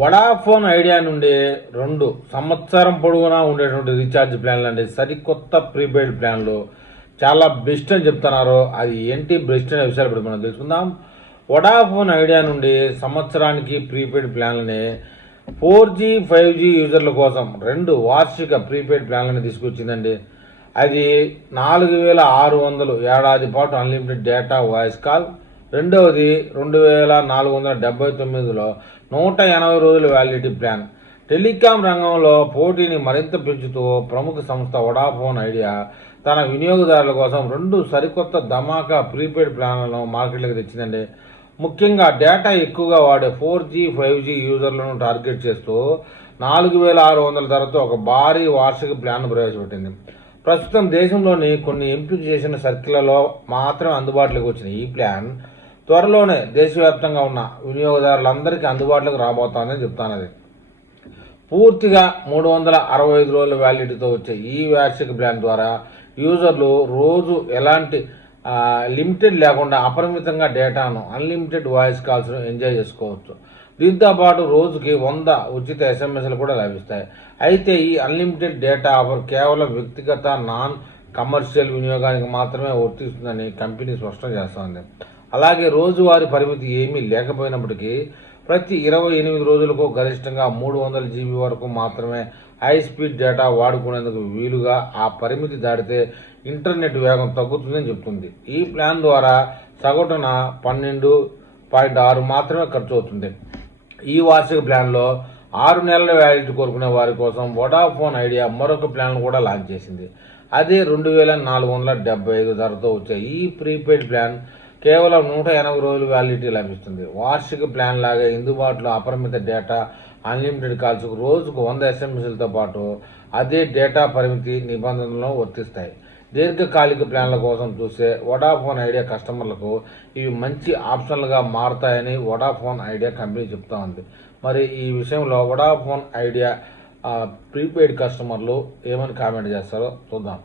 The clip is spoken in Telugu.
వడాఫోన్ ఐడియా నుండి 2 సంవత్సరం పొడవునా ఉండేటువంటి రీఛార్జ్ ప్లాన్లు అండి, సరికొత్త ప్రీపెయిడ్ ప్లాన్లు చాలా బెస్ట్ అని చెప్తున్నారు. అది ఏంటి బెస్ట్ అనే విషయాలు ఇప్పుడు మనం తెలుసుకుందాం. వడాఫోన్ ఐడియా నుండి సంవత్సరానికి ప్రీపెయిడ్ ప్లాన్లని 4G 5G యూజర్ల కోసం 2 వార్షిక ప్రీపెయిడ్ ప్లాన్లని తీసుకొచ్చిందండి. అది 4600 ఏడాది పాటు అన్లిమిటెడ్ డేటా వాయిస్ కాల్. రెండవది 2479లో 180 రోజుల వ్యాలిడిటీ ప్లాన్. టెలికాం రంగంలో పోటీని మరింత పెంచుతూ ప్రముఖ సంస్థ వడాఫోన్ ఐడియా తన వినియోగదారుల కోసం 2 సరికొత్త ధమాకా ప్రీపెయిడ్ ప్లాన్లను మార్కెట్లోకి తెచ్చిందండి. ముఖ్యంగా డేటా ఎక్కువగా వాడే 4G 5G యూజర్లను టార్గెట్ చేస్తూ 4600 ధరతో ఒక భారీ వార్షిక ప్లాన్ను ప్రవేశపెట్టింది. ప్రస్తుతం దేశంలోని కొన్ని ఎంపిక చేసిన సర్కిళ్లలో మాత్రమే అందుబాటులోకి వచ్చిన ఈ ప్లాన్ త్వరలోనే దేశవ్యాప్తంగా ఉన్న వినియోగదారులందరికీ అందుబాటులోకి రాబోతోందని చెప్తున్నది. పూర్తిగా 365 రోజుల వ్యాలిడిటీతో వచ్చే ఈ వార్షిక ప్లాన్ ద్వారా యూజర్లు రోజు ఎలాంటి లిమిటెడ్ లేకుండా అపరిమితంగా డేటాను, అన్లిమిటెడ్ వాయిస్ కాల్స్ను ఎంజాయ్ చేసుకోవచ్చు. దీంతో పాటు రోజుకి 100 ఉచిత ఎస్ఎంఎస్లు కూడా లభిస్తాయి. అయితే ఈ అన్లిమిటెడ్ డేటా ఆఫర్ కేవలం వ్యక్తిగత నాన్ కమర్షియల్ వినియోగానికి మాత్రమే వర్తిస్తుందని కంపెనీ స్పష్టం చేస్తోంది. అలాగే రోజువారీ పరిమితి ఏమీ లేకపోయినప్పటికీ ప్రతి 28 రోజులకు గరిష్టంగా 300 GB వరకు మాత్రమే హై స్పీడ్ డేటా వాడుకునేందుకు వీలుగా, ఆ పరిమితి దాటితే ఇంటర్నెట్ వేగం తగ్గుతుందని చెబుతుంది. ఈ ప్లాన్ ద్వారా సగటున 12.6 మాత్రమే ఖర్చు అవుతుంది. ఈ వార్షిక ప్లాన్లో 6 నెలల వ్యాలిడిటీ కోరుకునే వారి కోసం వడాఫోన్ ఐడియా మరొక ప్లాన్ కూడా లాంచ్ చేసింది. అదే 2475 ధరతో వచ్చే ఈ ప్రీపెయిడ్ ప్లాన్ కేవలం 180 రోజులు వ్యాలిడిటీ లభిస్తుంది. వార్షిక ప్లాన్ లాగా ఇందుబాటులో అపరిమిత డేటా, అన్లిమిటెడ్ కాల్స్కు రోజుకు 100 ఎస్ఎంఎస్లతో పాటు అదే డేటా పరిమితి నిబంధనలను వర్తిస్తాయి. దీర్ఘకాలిక ప్లాన్ల కోసం చూసే వడాఫోన్ ఐడియా కస్టమర్లకు ఇవి మంచి ఆప్షన్లుగా మారతాయని వడాఫోన్ ఐడియా కంపెనీ చెప్తా ఉంది. మరి ఈ విషయంలో వడాఫోన్ ఐడియా ప్రీపెయిడ్ కస్టమర్లు ఏమని కామెంట్ చేస్తారో చూద్దాం.